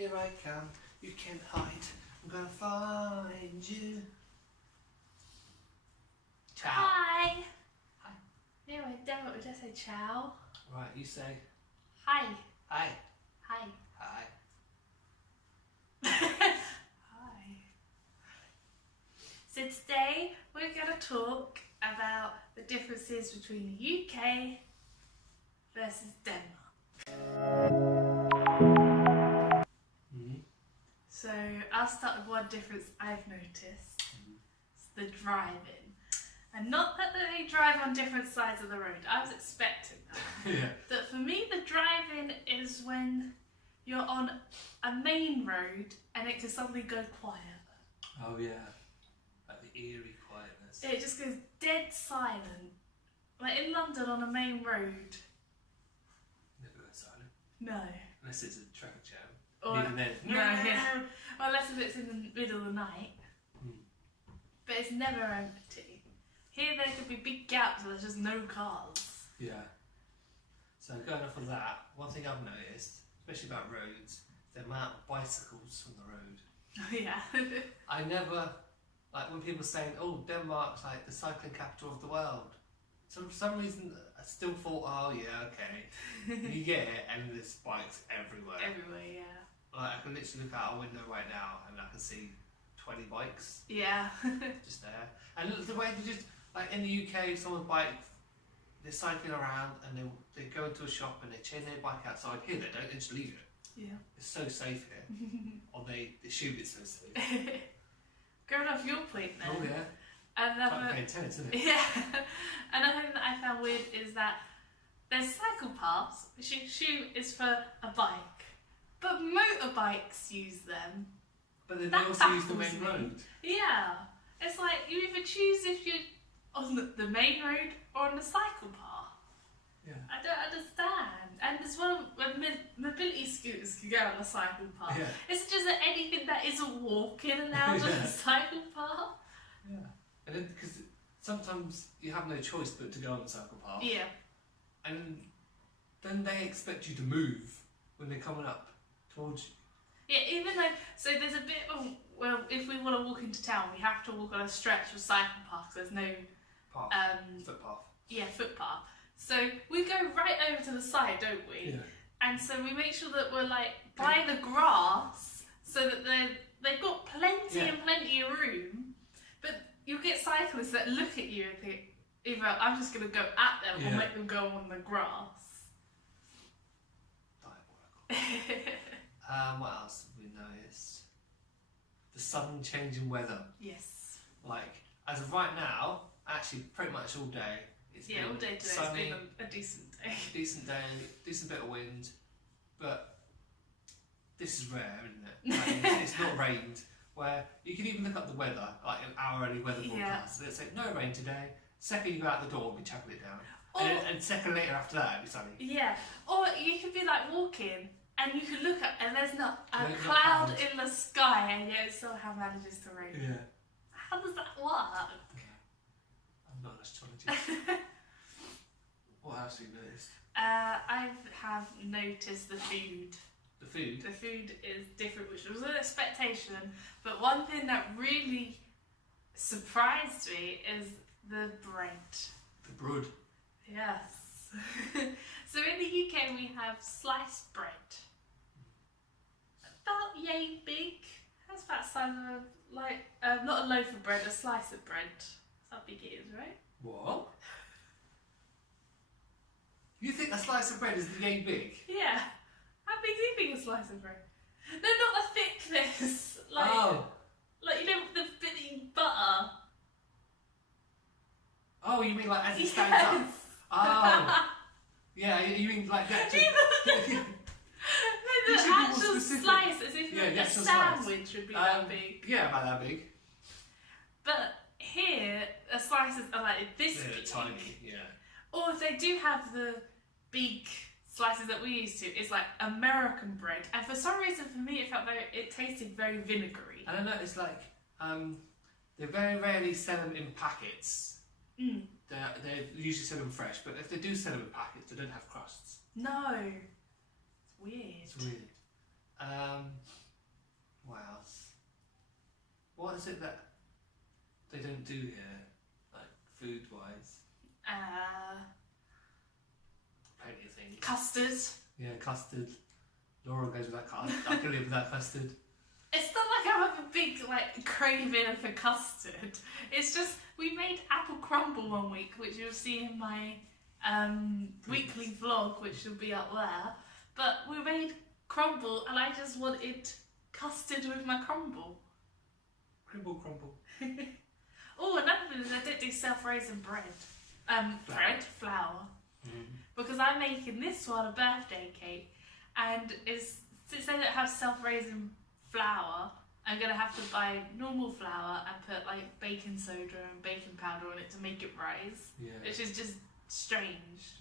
here I come, you can't hide, I'm gonna find you. Ciao. Hi. Hi. Yeah, we just say ciao. Right, you say Hi. hi. Hi. Hi. Hi. So today we're going to talk about the differences between the UK versus Denmark. So I'll start with one difference I've noticed. It's the driving. And not that they drive on different sides of the road. I was expecting that. Yeah. But for me, the driving is when you're on a main road and it can suddenly go quiet. Oh yeah. Like the eerie quietness. It just goes dead silent. Like in London on a main road. Never goes silent. No. Unless it's a traffic jam. Or, Even then. no, yeah. Well, unless if it's in the middle of the night. But it's never empty. Here there could be big gaps where there's just no cars. Yeah. So going off of that, one thing I've noticed, especially about roads, the amount of bicycles on the road. Oh yeah. I never, like when people saying, oh, Denmark's like the cycling capital of the world. So for some reason I still thought, oh yeah, okay. You get it and there's bikes everywhere. Everywhere, yeah. Like I can literally look out a window right now and I can see 20 bikes Yeah. just there. And the way they just, like in the UK, someone's bike, they're cycling around and they go into a shop and they chain their bike outside. Here they don't, they just leave it. Yeah. It's so safe here. Or they assume it's so safe. Going off your point then. Oh yeah. It's Another, like playing tennis, isn't it? yeah. Another thing that I found weird is that there's cycle paths, which you assume is for a bike, but motorbikes use them. But then they That also use the baffles main me. road. Yeah. It's like you either choose if you're on the main road or on the cycle path. Yeah. I don't understand. And as well, when mobility scooters can go on the cycle path, Yeah. is it just that anything that isn't walking allowed on Yeah. the cycle path? Yeah. And then, because sometimes you have no choice but to go on the cycle path. Yeah. And then they expect you to move when they're coming up towards you. Yeah, even though, so there's a bit of, well, if we want to walk into town, we have to walk on a stretch of cycle path, 'cause there's no, Path. Footpath. yeah, footpath. So we go right over to the side, don't we? Yeah. And so we make sure that we're like by the grass, so that they've got plenty Yeah. and plenty of room. But you'll get cyclists that look at you and think, either I'm just going to go at them or Yeah. make them go on the grass. Diabolical. What else have we noticed? The sudden change in weather. Yes. Like, as of right now, actually pretty much all day, it's Yeah, been all day today sunny, it's been a decent day. decent day, decent bit of wind, but this is rare, isn't it? Like, it's not rained, where you can even look up the weather, like an hour early weather Yeah. forecast, and it's like, no rain today. Second you go out the door, we chuckle it down. Or- And second later after that, it'll be sunny. Yeah. Or you could be like walking and you could look up and there's not a There's not cloud clouds. in the sky and yet it somehow manages to rain. Yeah. How does that work? I'm not an astrologist. What else have you noticed? I have noticed the food. The food. The food is different, which was an expectation. But one thing that really surprised me is the bread. The brood. Yes. So in the UK we have sliced bread. About yay big. That's about the size of not a loaf of bread, a slice of bread. That's how big it is, right? What? You think a slice of bread is yay big? Yeah. How big do you think a slice of bread? No, not the thickness. Like, Oh. like you know the bit that you butter. Oh, you mean like as it stands up? Yes. Oh. Yeah, you mean like that? The You should be more actual specific. slice, as if Yeah, a the actual slice. sandwich would be that big. Yeah, about that big. But here, the slices are like this Yeah, big. tiny, yeah. Or if they do have the big slices that we used to, it's like American bread. And for some reason, for me, it tasted very vinegary. And I noticed like, they very rarely sell them in packets. Mm. They usually sell them fresh, but if they do sell them in packets, they don't have crusts. No. It's weird. It's weird. What else? What is it that they don't do here, like food-wise? Plenty of things. Custard. Yeah, custard. Laura goes with that. I can live with that custard. It's not like I have a big like craving for custard. It's just we made apple crumble one week, which you'll see in my weekly vlog, which will be up there. But we made crumble, and I just wanted custard with my crumble. Crumble. Oh, another thing is I don't do self-raising bread. Flour. Because I'm making this one a birthday cake, and since they don't have self-raising flour, I'm gonna have to buy normal flour and put like baking soda and baking powder on it to make it rise, which is just strange.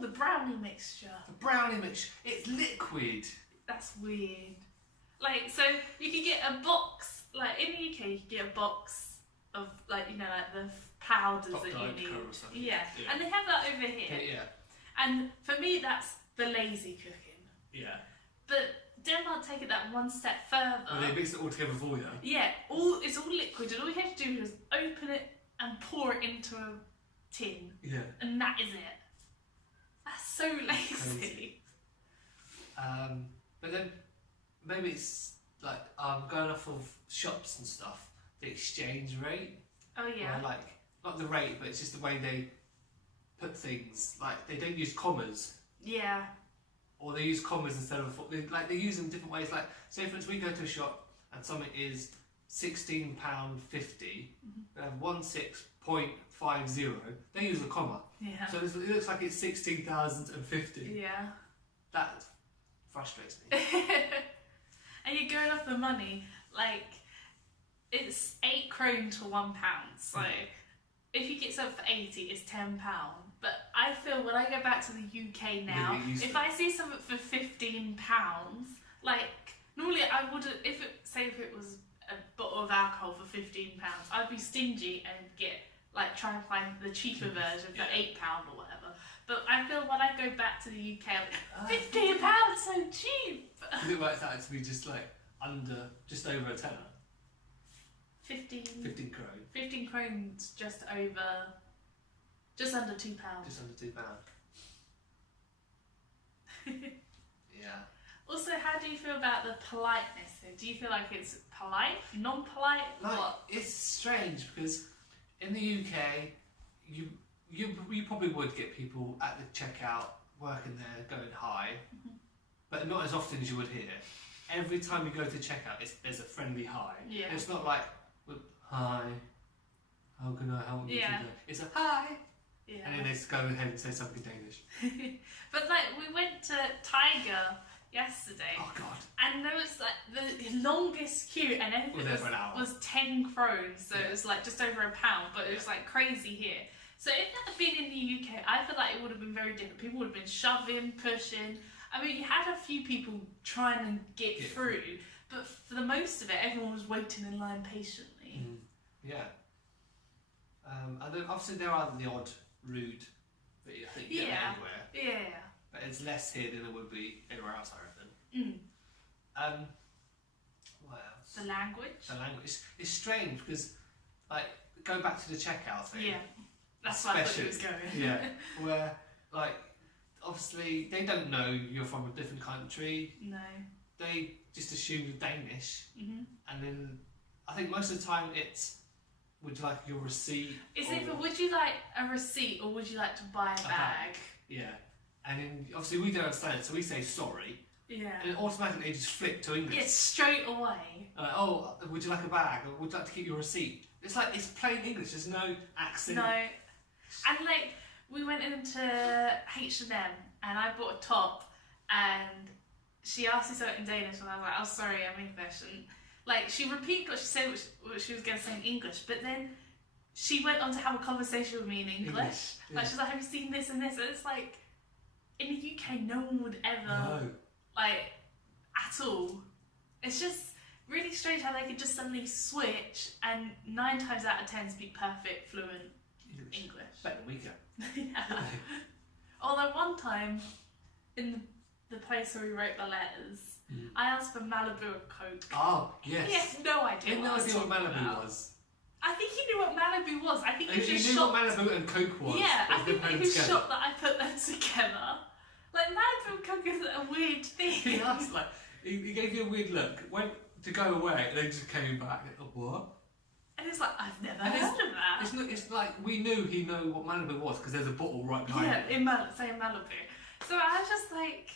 The brownie mixture. The brownie mixture. It's liquid. That's weird. Like, so you can get a box, like in the UK you can get a box of like, you know, like the powders that you need. Yeah, and they have that over here. Yeah. And for me that's the lazy cooking. Yeah. But Denmark take it that one step further. Well, they mix it all together for you. Yeah, it's all liquid, and all you have to do is open it and pour it into a tin. Yeah. And that is it. That's so lazy. But then maybe it's like going off of shops and stuff, the exchange rate. Oh yeah. Where, like, not the rate, but it's just the way they put things. Like they don't use commas. Yeah. Or they use commas instead of they use them different ways. Like, say for instance, we go to a shop and something is £16.50. They have 16.50. They use a comma. Yeah. So it looks like it's 16,050. Yeah. That frustrates me. And you're going off the money, like it's 8 krone to £1. So if you get something for 80, it's £10. But I feel when I go back to the UK now, if I see something for £15, like normally I wouldn't. If it was a bottle of alcohol for £15, I'd be stingy and try and find the cheaper version for £8 or whatever. But I feel when I go back to the UK, I'm like, £15, so cheap. It works out to be just over a tenner. 15 krone. 15 krones, just under £2. Just under £2. Yeah. Also, how do you feel about the politeness? Do you feel like it's polite, non-polite? Like, what? it's strange because in the UK, you probably would get people at the checkout working there going hi, but not as often as you would here. Every time you go to checkout, there's a friendly hi. Yeah. It's not like, hi, how can I help you today? It's a hi. Yeah. And then they just go ahead and say something Danish. But like, we went to Tiger yesterday. Oh God. And there was like the longest queue, and everything was 10 krones, so it was like just over £1, but it was like crazy here. So if that had been in the UK, I feel like it would have been very different. People would have been shoving, pushing. I mean, you had a few people trying to get through, but for the most of it, everyone was waiting in line patiently. Yeah. And then obviously there are the odd rude that you think you get anywhere. Yeah. But it's less here than it would be anywhere else, I reckon. What else? The language. The language. It's strange because, like, go back to the checkout thing. Yeah. That's where I thought it was going. Yeah. Where, like, obviously they don't know you're from a different country. No. They just assume you're Danish. And then I think most of the time it's, would you like your receipt? It's either would you like a receipt or would you like to buy a bag? Yeah. And then obviously we don't understand it, so we say sorry. Yeah. And automatically they just flip to English. Yeah, straight away. Oh, would you like a bag? Or would you like to keep your receipt? It's like, it's plain English, there's no accent. No. And like, we went into H&M and I bought a top and she asked me something in Danish and I was like, oh sorry, I'm English. And like, she repeated what she said, what she was going to say in English, but then she went on to have a conversation with me in English. Like, she was like, have you seen this and this? And it's like, in the UK, no one would ever, like, at all. It's just really strange how they could just suddenly switch and 9 times out of 10 speak perfect, fluent English. Better than we can. Yeah. Although one time, in the place where we wrote the letters, I asked for Malibu and Coke. Oh, yes. He had no idea. He had no idea what Malibu was. I think he knew what Malibu was. I think he was He just knew shocked. what Malibu and Coke was. Yeah, I but think they put he them was together. shocked that I put them together. Like, Malibu and Coke is a weird thing. He asked, like, he gave you a weird look, went to go away, and then just came back. What? And it's like, I've never And heard of that. It's like we knew he knew what Malibu was because there's a bottle right behind Yeah, him. saying Malibu. So I was just like,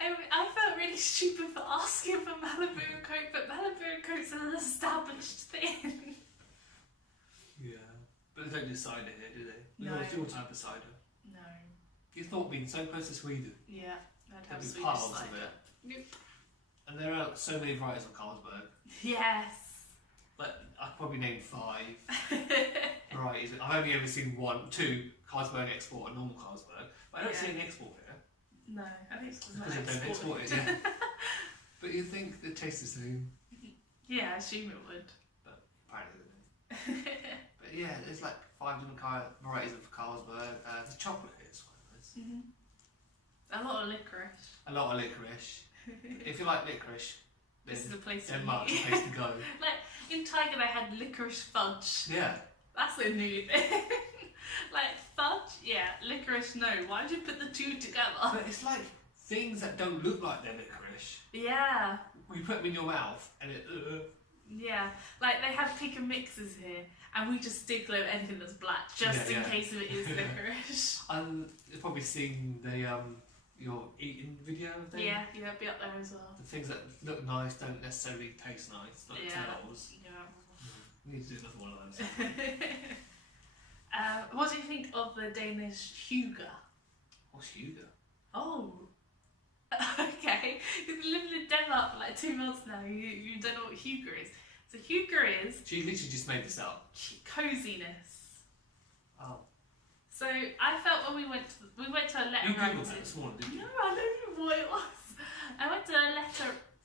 I felt really stupid for asking for Malibu and Coke, but Malibu and Coke's an established thing. Yeah. But they don't do cider here, do they? No. What's your type of cider? No. You thought being so close to Sweden, Yeah, I'd have there'd be Swedish piles cider. of it. Nope. And there are so many varieties of Carlsberg. Yes. Like, I could probably name 5 varieties. I've only ever seen 2 Carlsberg export and normal Carlsberg. But I don't Yeah. see any export here. No, I think it's Because they don't export it, yeah. But you think it tastes the same? Yeah, I assume it would. But apparently they don't. But yeah, there's like 5 different varieties of Carlsberg. The chocolate here is quite nice. A lot of licorice. A lot of licorice. If you like licorice, then This is a place to Denmark's eat. the place to go. Like, in Tiger they had licorice fudge. Yeah. That's a new thing. Like, fudge, yeah. Licorice, no. Why'd you put the two together? But it's like things that don't look like they're licorice. Yeah. You put them in your mouth and it. Yeah. Like, they have pick and mixes here, and we just stick low anything that's black, just Yeah, in yeah. case if it is licorice. You've probably seen the your eating video thing. Yeah, yeah, be up there as well. The things that look nice don't necessarily taste nice. Like Yeah. tails. Yeah. We need to do another one of those. What do you think of the Danish hygge? What's Hugo? Oh. Okay. You've been living in Denmark for like 2 months now. You don't know what hygge is. So hygge is She literally just made this up. coziness. Oh. So I felt when we went to a letter You googled writing. that this morning, didn't you? No, I don't know what it was.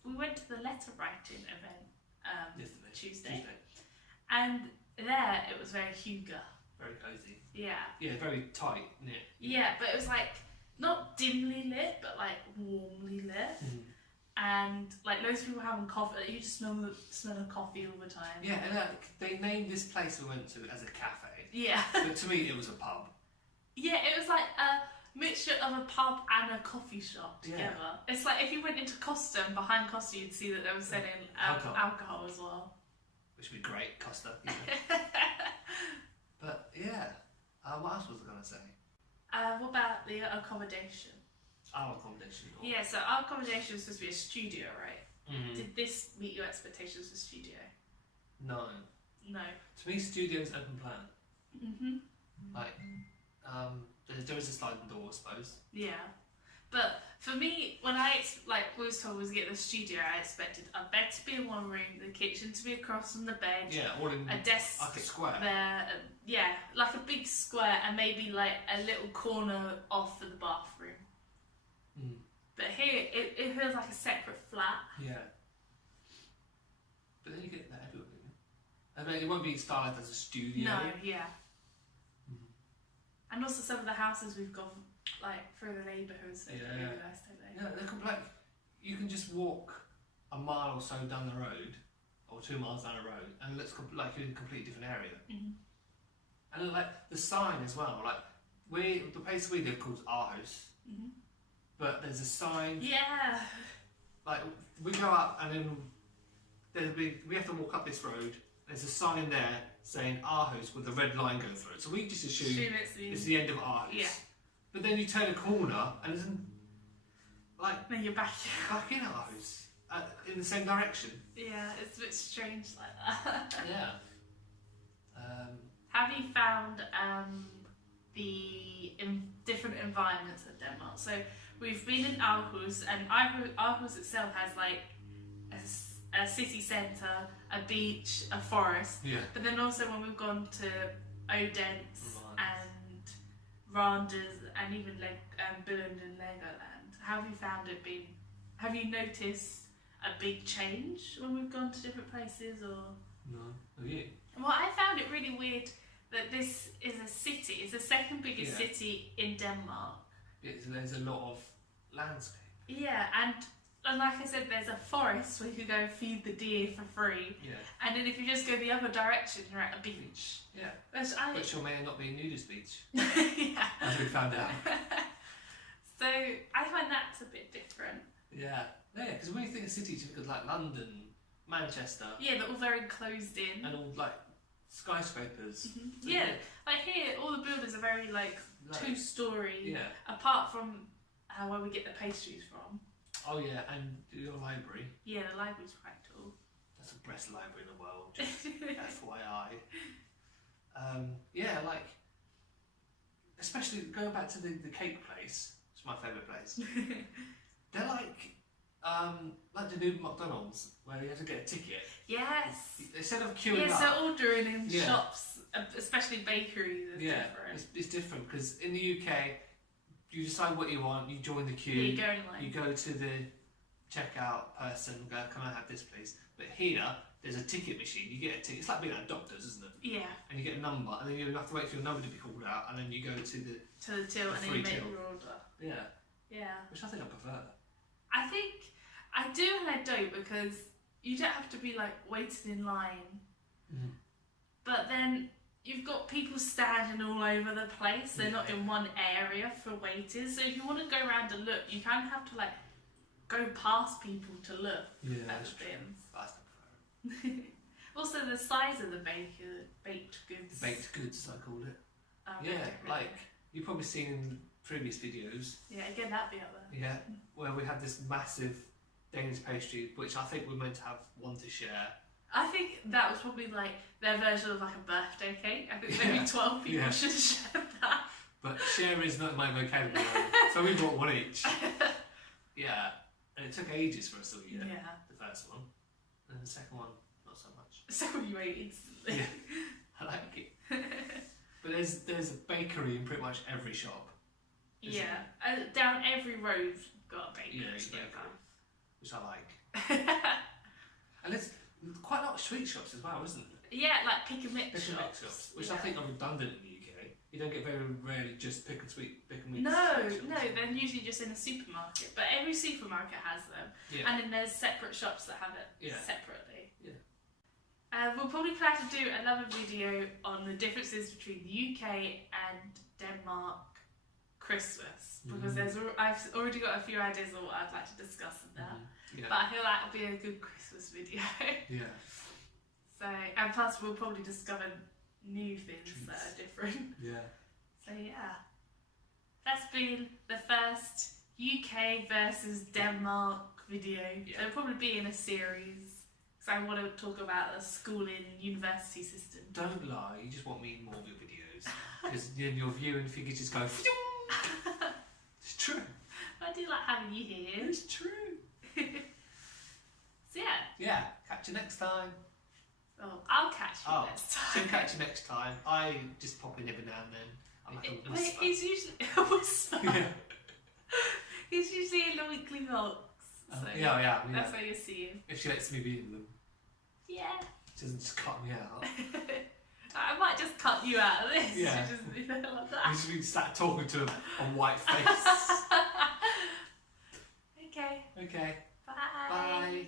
We went to the letter writing event Yesterday. Tuesday. And there it was very hygge. Very cosy. Yeah. Yeah, very tight knit. Yeah, but it was like not dimly lit, but like warmly lit. And like loads of people having coffee. Like, you just smell of coffee all the time. Yeah, and they named this place we went to as a cafe. Yeah. But to me, it was a pub. Yeah, it was like a mixture of a pub and a coffee shop together. Yeah. It's like if you went into Costa and behind Costa you'd see that they were selling alcohol as well. Which would be great, Costa. Yeah. But yeah, what else was I going to say? What about the accommodation? Our accommodation. Yeah, so our accommodation was supposed to be a studio, right? Mm. Did this meet your expectations for studio? No. No. To me, studio's open plan. Mhm. Like, there is a sliding door, I suppose. Yeah. But for me, when we was told we was get the studio, I expected a bed to be in one room, the kitchen to be across from the bed, Yeah, all in a desk like a square. there, yeah, like a big square, and maybe like a little corner off for the bathroom. Mm. But here, it feels like a separate flat. Yeah. But then you get that everywhere. I mean, it won't be stylized as a studio. No, yeah. Mhm. And also some of the houses we've gone like through the neighbourhoods, they're Yeah. really nice, don't they? Yeah, like you can just walk a mile or so down the road, or 2 miles down the road, and it looks like you're in a completely different area. Mhm. And like the sign as well, like the place we live called Aarhus, Mhm. but there's a sign. Yeah. Like we go up and then we have to walk up this road. There's a sign there saying Aarhus with a red line going through it. So we just assume it's the end of Aarhus. Yeah. But then you turn a corner and there's like Then you're back. back in Aarhus in the same direction. Yeah, it's a bit strange like that. Yeah. Have you found the different environments of Denmark? So we've been in Aarhus, and Aarhus itself has like a city centre, a beach, a forest. Yeah. But then also when we've gone to Odense Right. and Randers and even Billund and Legoland, how have you found it been? Have you noticed a big change when we've gone to different places, or? No. Have you? Well, I found it really weird that this is a city. It's the second biggest Yeah. city in Denmark. There's a lot of landscape. Yeah, and like I said, there's a forest where you could go and feed the deer for free. Yeah. And then if you just go the other direction, you're at a beach. Yeah. Which Which may not be a nudist beach, yeah. as we found out. So I find that's a bit different. Yeah. Yeah, because when you think of cities, you think of like London, Manchester. Yeah, they're all very closed in. And all like skyscrapers. Mm-hmm. Yeah, like here, all the buildings are very like two-story. Yeah. Apart from where we get the pastries from. Oh yeah, and your library. Yeah, the library's quite tall. That's the best library in the world, just FYI. Yeah, like, especially going back to the cake place, it's my favourite place. They're like the new McDonald's, where you have to get a ticket. Yes. Instead of queuing yeah, up. so ordering in shops, especially bakeries, is different. It's different, because in the UK, you decide what you want, you join the queue, Yeah, you go in line. you go to the checkout person, go, can I have this please? But here, there's a ticket machine, you get a ticket, it's like being at a doctor's, isn't it? Yeah. And you get a number, and then you have to wait for your number to be called out, and then you go to the till the and then free you make till. your order. Yeah, Yeah. which I think I prefer. I think I do and I don't, because you don't have to be like waiting in line. Mm-hmm. But then you've got people standing all over the place. They're not in one area for waiters. So if you want to go around and look, you kind of have to like go past people to look Yeah, at that's the true. things. I still prefer it. Also, the size of the baked goods. Baked goods, I call it. are a bit Yeah, different. like you've probably seen in previous videos. Yeah, again, that'd be up there. Yeah, where we have this massive Danish pastry, which I think we're meant to have one to share. I think that was probably like their version of like a birthday cake. I think maybe 12 people should have shared that. But share is not my vocabulary, so we bought one each. Yeah, and it took ages for us to eat it, the first one. And the second one, not so much. So you ate instantly. Yeah, I like it. But there's a bakery in pretty much every shop. Yeah, down every road got a bakery. Yeah, it's a bakery, which I like. And there's quite a lot of sweet shops as well, isn't there? Yeah, like pick and mix Pick and shops. mix shops, which I think are redundant in the UK. You don't get very rarely just pick and mix. No, sweet shops. they're usually just in a supermarket. But every supermarket has them. Yeah. And then there's separate shops that have it separately. Yeah. We'll probably plan to do another video on the differences between the UK and Denmark Christmas, because I've already got a few ideas of what I'd like to discuss in that. Yeah. But I feel that would be a good Christmas video. Yeah. So, and plus we'll probably discover new things that are different. Yeah. So yeah, that's been the first UK versus Denmark video. Yeah. It'll probably be in a series, because I want to talk about the schooling university system. Don't lie, you just want me in more of your videos. Because then your viewing figures just go. It's true. I do like having you here. It's true. So yeah. Yeah, catch you next time. Oh, I'll catch you next So time. catch you next time. I just pop in every now and then. I'm like a Wait, whisper. he's usually a whisper. Yeah. He's usually in the weekly vlogs. So Yeah. that's where you see him. If she lets me be in them. Yeah. She doesn't just cut me out. I might just cut you out of this. Yeah. Just, like You that. just been sat talking to a white face. Okay. Okay. Bye. Bye.